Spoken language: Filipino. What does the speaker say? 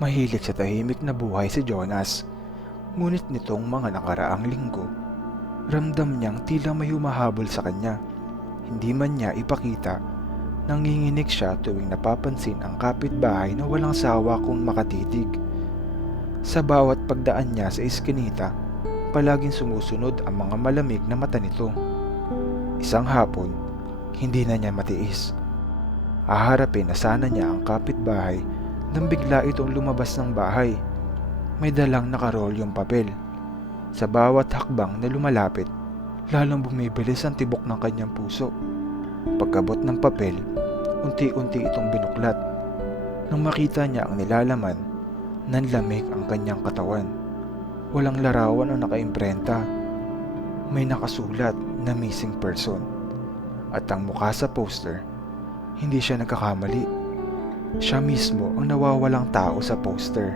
Mahilig sa tahimik na buhay si Jonas, ngunit nitong mga nakaraang linggo, ramdam niyang tila may humahabol sa kanya. Hindi man niya ipakita, nanginginig siya tuwing napapansin ang kapitbahay na walang sawa kung makatitig. Sa bawat pagdaan niya sa eskinita, palaging sumusunod ang mga malamig na mata nito. Isang hapon, hindi na niya matiis. Haharapin na sana niya ang kapitbahay nang bigla itong lumabas ng bahay. May dalang nakarolyong papel. Sa bawat hakbang na lumalapit, lalong bumibilis ang tibok ng kanyang puso. Pagkabot ng papel, unti-unti itong binuklat. Nang makita niya ang nilalaman, nanlamig ang kanyang katawan. Walang larawan ang nakaimprenta. May nakasulat na missing person. At ang mukha sa poster, hindi siya nagkakamali. Siya mismo ang nawawalang tao sa poster.